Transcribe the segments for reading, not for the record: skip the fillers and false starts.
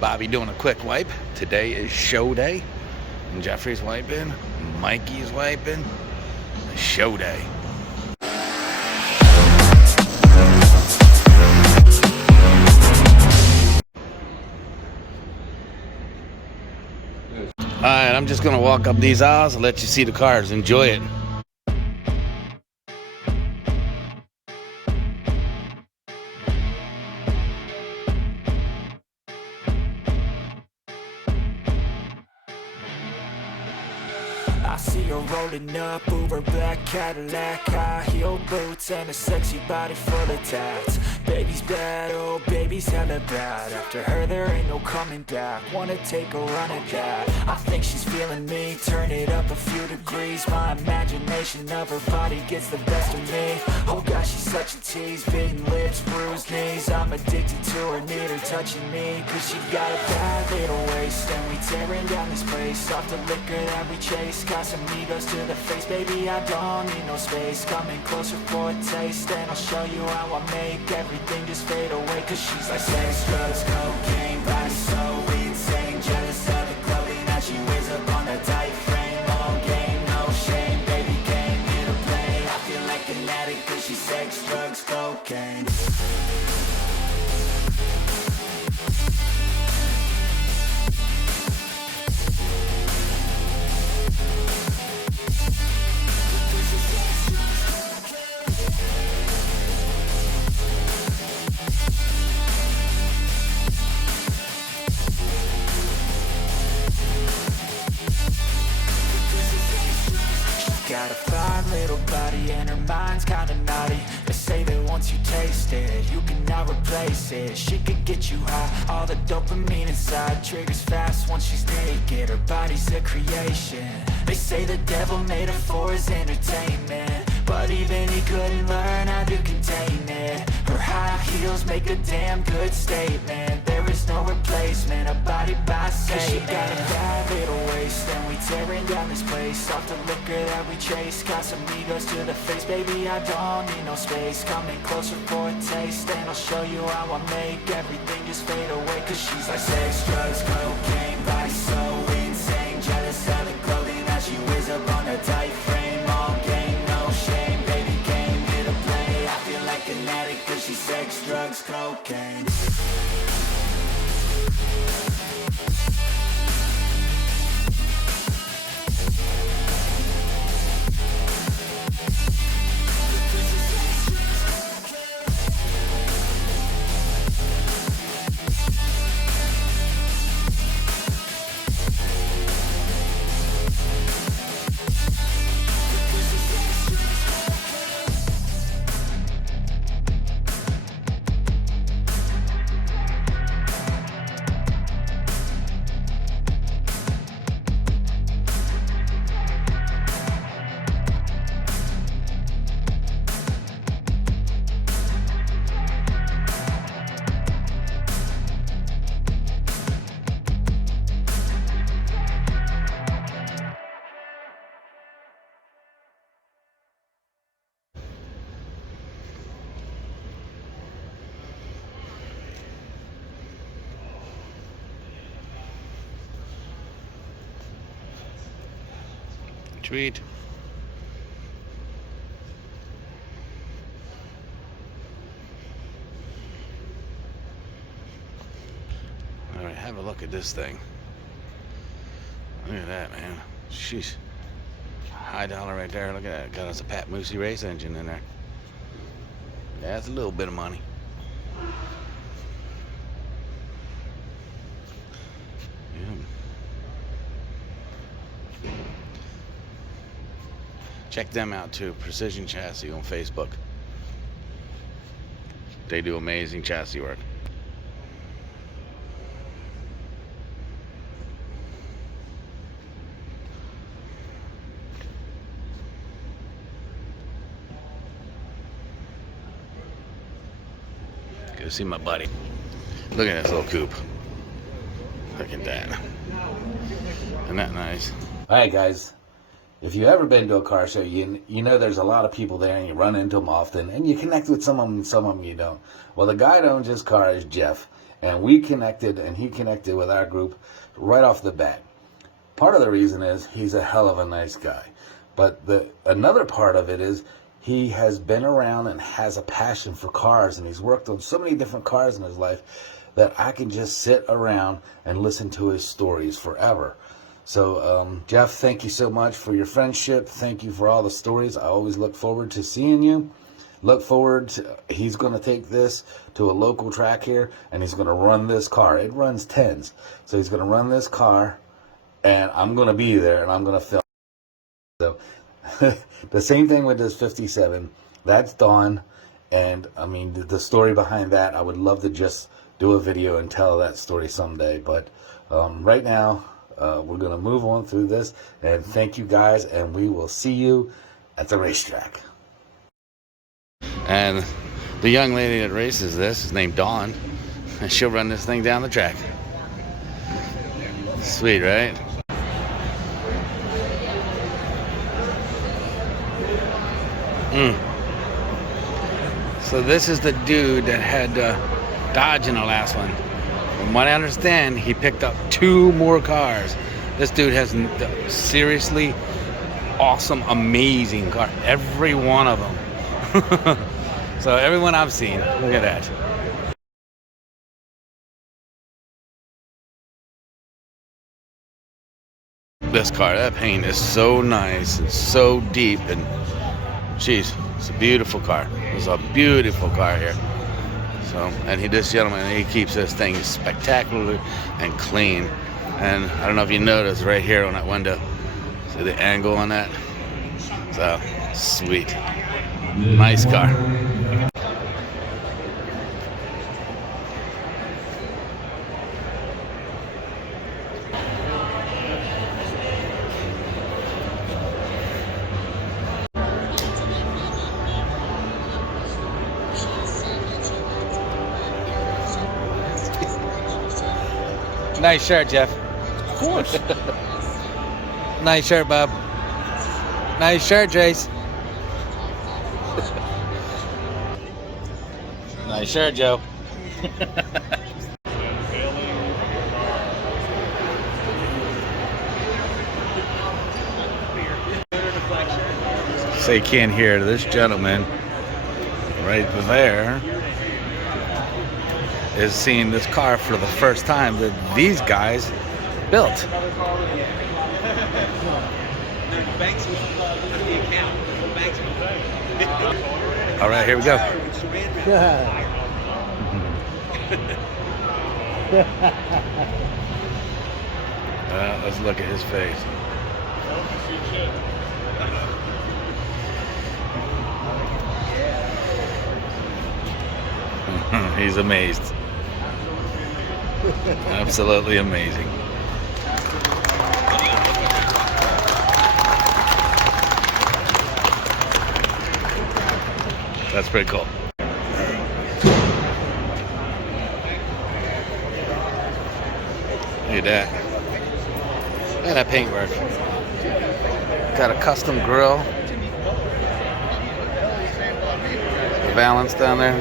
Bobby doing a quick wipe. Today is show day. And Jeffrey's wiping. Mikey's wiping. Show day. Alright, I'm just going to walk up these aisles and let you see the cars. Enjoy it. I see her rolling up, Uber black Cadillac, high heel boots and a sexy body full of tats. Baby's bad, oh baby's hella bad. After her there ain't no coming back. Wanna take a run at that. I think she's feeling me, turn it up a few degrees. My imagination of her body gets the best of me. Oh gosh, she's such a tease, bitten lips, bruised knees. I'm addicted to her, need her touching me. Cause she got a bad little waist, and we tearing down this place. Off the liquor that we chase, Casamigos to the face, baby, I don't need no space. Coming closer for a taste, and I'll show you how I make everything just fade away. Cause she's like sex, drugs, cocaine, body so insane. Jealous of the clothing that she wears up on a tight frame. All game, no shame, baby came here to play. I feel like an addict cause she's sex, drugs, cocaine. Got a fine little body and her mind's kinda naughty. They say that once you taste it, you cannot replace it. She could get you high, all the dopamine inside triggers fast once she's naked. Her body's a creation. They say the devil made her for his entertainment, but even he couldn't learn how to contain it. Her high heels make a damn good statement. There is no replacement, a body by Satan. She got a bad little waist, and we tearing down this place. Off the liquor that we chase, Casamigos to the face, baby, I don't need no space. Coming closer for a taste, and I'll show you how I make everything just fade away. Cause she's like sex, drugs, cocaine, body so insane. Jealous of the clothing that she wears up on a tight frame. All game, no shame, baby came here to play. I feel like an addict cause she's sex, drugs, cocaine. Sweet. All right, have a look at this thing. Look at that, man. Sheesh. High dollar right there. Look at that. Got us a Pat Moosey race engine in there. Yeah, that's a little bit of money. Yeah. Check them out too, Precision Chassis on Facebook. They do amazing chassis work. Go see my buddy. Look at this little coupe. Look at that. Isn't that nice? Alright guys, if you've ever been to a car show, you know there's a lot of people there and you run into them often and you connect with some of them and some of them you don't. Well, the guy that owns this car is Jeff, And we connected, and he connected with our group right off the bat. Part of the reason is he's a hell of a nice guy. But another part of it is he has been around and has a passion for cars, and he's worked on so many different cars in his life that I can just sit around and listen to his stories forever. So, Jeff, thank you so much for your friendship. Thank you for all the stories. I always look forward to seeing you. Look forward to, he's going to take this to a local track here, and he's going to run this car. It runs 10s. So he's going to run this car, and I'm going to be there, and I'm going to film. So the same thing with this 57. That's done. And, I mean, the story behind that, I would love to just do a video and tell that story someday. But right now, we're going to move on through this. And thank you, guys, and we will see you at the racetrack. And the young lady that races this is named Dawn, and she'll run this thing down the track. Sweet, right? So this is the dude that had Dodge in the last one. From what I understand, he picked up 2 more cars. This dude has seriously awesome, amazing car. Every one of them. So everyone I've seen, look at that. This car, that paint is so nice and so deep, and geez, it's a beautiful car. It's a beautiful car here. So, and this gentleman, he keeps this thing spectacular and clean. And I don't know if you noticed right here on that window, see the angle on that? So, sweet. Nice car. Nice shirt, Jeff. Of course. Nice shirt, Bob. Nice shirt, Jace. Nice shirt, Joe. So you can't hear this gentleman right there is seeing this car for the first time that these guys built. All right, here we go. Let's look at his face. He's amazed. Absolutely amazing. That's pretty cool. Look at that. Look at that paintwork. Got a custom grill. The valance down there.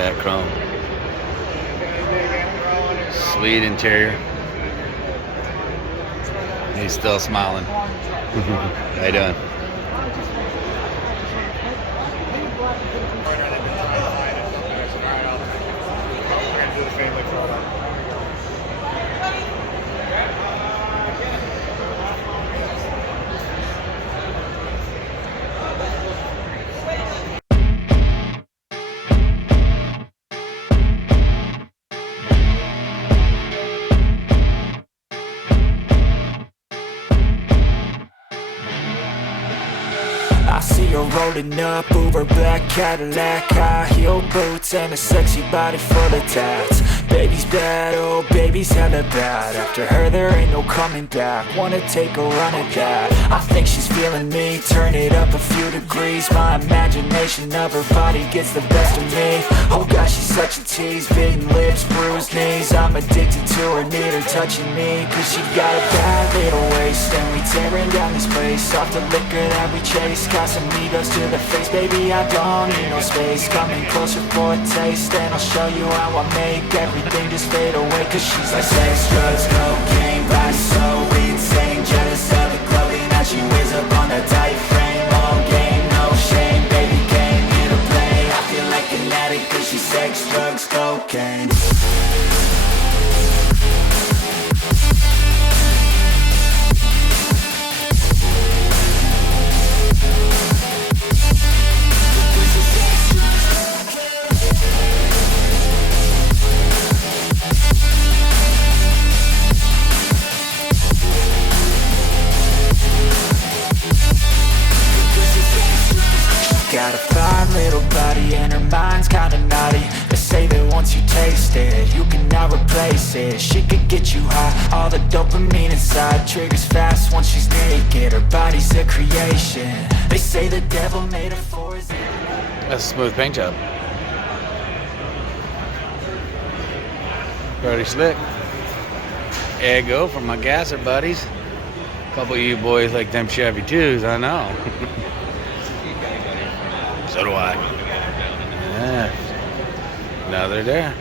That chrome. Sweet interior. He's still smiling. How you doing? I see her rolling up, Uber black Cadillac, high heel boots and a sexy body full of tats. Baby's bad, oh baby's hella bad. After her there ain't no coming back. Wanna take a run at that. I think she's feeling me, turn it up a few degrees. My imagination of her body gets the best of me. Oh gosh, she's such a tease, bitten lips, bruised knees. I'm addicted to her, need her touching me. Cause she got a bad little waist, and we tearing down this place. Off the liquor that we chase, got some egos to the face. Baby, I don't need no space, coming closer for a taste. And I'll show you how I make everything just fade away. Cause she's like sex, drugs, cocaine, body so insane. Jealous of the clothing that she wears up on that tight frame. All game, no shame, baby came here to play. I feel like an addict cause she's sex, drugs, cocaine. Got a fine little body and her mind's kinda naughty. They say that once you taste it, you cannot replace it. She could get you high, all the dopamine inside. Triggers fast once she's naked, her body's a creation. They say the devil made her for his... That's a smooth paint job. Pretty slick. There you go for my gasser buddies. Couple of you boys like them Chevy 2s, I know. So do I. Yeah. Now they're there.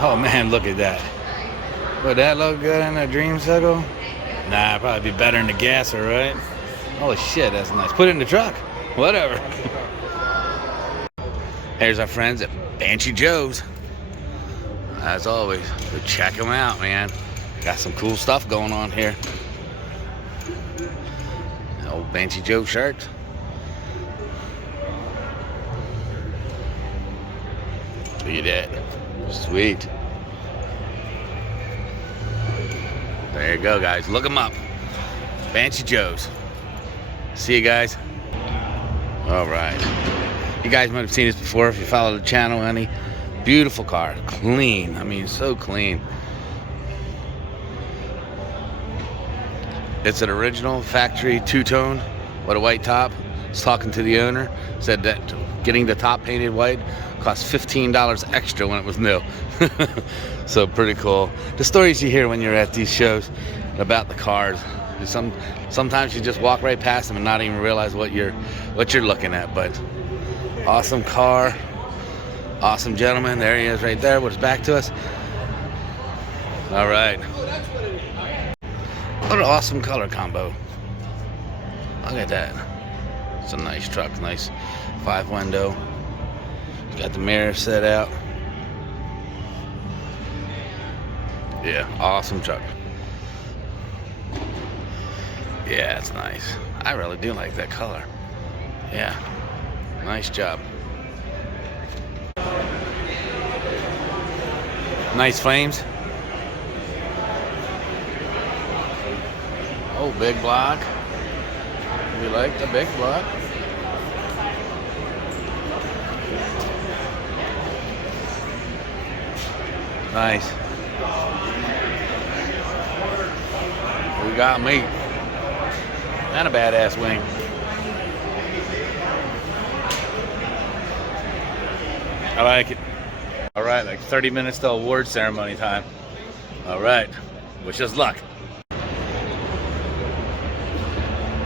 Oh man, look at that. Would that look good in a Dreamsicle? Nah, probably be better in the gasser, right? Holy shit, that's nice. Put it in the truck. Whatever. Here's our friends at Banshee Joe's. As always, go check them out, man. Got some cool stuff going on here. Old Banshee Joe shirt. Look at that. Sweet. There you go, guys. Look them up. Banshee Joe's. See you guys. All right. You guys might have seen this before if you follow the channel, honey. Beautiful car. Clean. I mean, so clean. It's an original factory two-tone with a white top. I was talking to the owner. Said that getting the top painted white cost $15 extra when it was new. So pretty cool. The stories you hear when you're at these shows about the cars. Sometimes you just walk right past them and not even realize what you're looking at. But awesome car, awesome gentleman. There he is right there with his back to us. All right. What an awesome color combo. Look at that. It's a nice truck. Nice 5-window. Got the mirror set out. Yeah, awesome truck. Yeah, it's nice. I really do like that color. Yeah, nice job. Nice flames. Oh, big block. We like the big block. Nice. We got meat. And a badass wing. I like it. All right, like 30 minutes till award ceremony time. All right, wish us luck.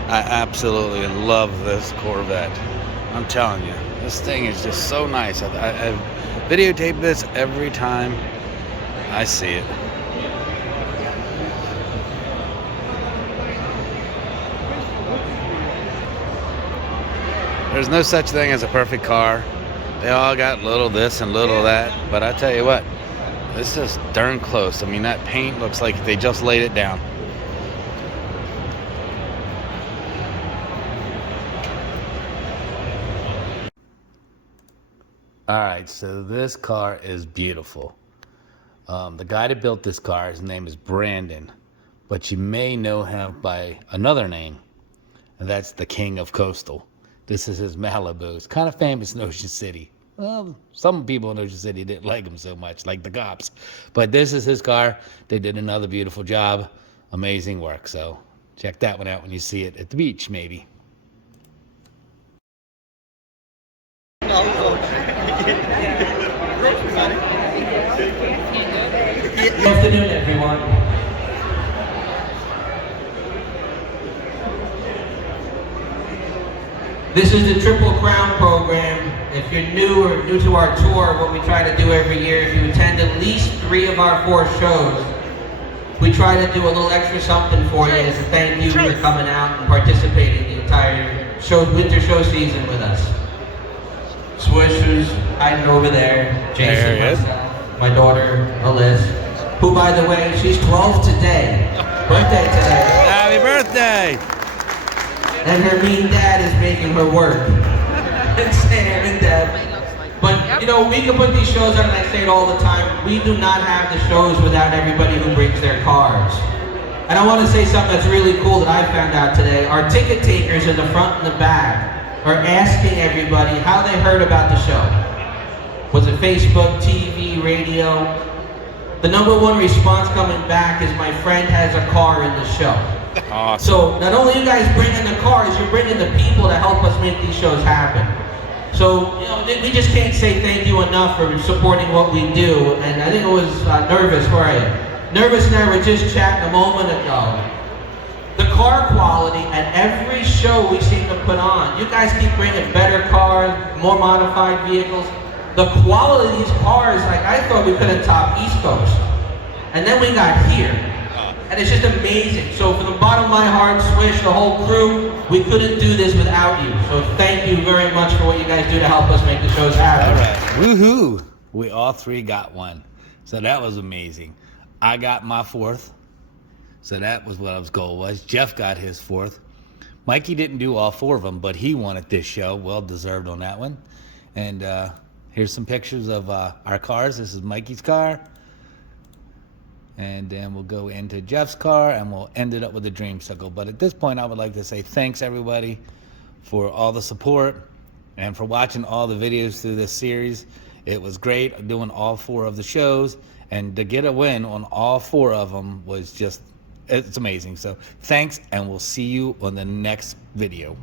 I absolutely love this Corvette. I'm telling you, this thing is just so nice. I videotape this every time I see it. There's no such thing as a perfect car. They all got little this and little that, but I tell you what, this is darn close. I mean, that paint looks like they just laid it down. All right, so this car is beautiful. The guy that built this car, his name is Brandon, but you may know him by another name, and that's the King of Coastal. This is his Malibu. It's kind of famous in Ocean City. Well, some people in Ocean City didn't like him so much, like the cops. But this is his car. They did another beautiful job. Amazing work. So check that one out when you see it at the beach, maybe. Good afternoon, everyone. This is the Triple Crown program. If you're new or new to our tour, what we try to do every year, if you attend at least 3 of our 4 shows, we try to do a little extra something for you as a thank you for coming out and participating the entire winter show season with us. Swish, who's hiding over there, Jason, myself, my daughter, Alyssa, who, by the way, she's 12 today. Birthday today. Happy birthday! And her mean dad is making her work. And Sam and Deb. But, you know, we can put these shows on, and I say it all the time, we do not have the shows without everybody who brings their cars. And I want to say something that's really cool that I found out today. Our ticket takers in the front and the back are asking everybody how they heard about the show. Was it Facebook, TV, radio? The #1 response coming back is, my friend has a car in the show. Awesome. So not only you guys bringing the cars, you're bringing the people to help us make these shows happen. So, you know, we just can't say thank you enough for supporting what we do. And I think it was Nervous, where are you? Nervous and I were just chatting a moment ago. The car quality at every show we seem to put on, you guys keep bringing better cars, more modified vehicles. The quality of these cars, like, I thought we couldn't top East Coast. And then we got here. And it's just amazing. So from the bottom of my heart, Swish, the whole crew, we couldn't do this without you. So thank you very much for what you guys do to help us make the shows happen. All right. Woohoo! We all 3 got one. So that was amazing. I got my 4th. So that was what his goal was. Jeff got his 4th. Mikey didn't do all 4 of them, but he won at this show. Well deserved on that one. And here's some pictures of our cars. This is Mikey's car. And then we'll go into Jeff's car, and we'll end it up with a Dreamsicle. But at this point, I would like to say thanks, everybody, for all the support and for watching all the videos through this series. It was great doing all 4 of the shows, and to get a win on all 4 of them was just, it's amazing. So thanks, and we'll see you on the next video.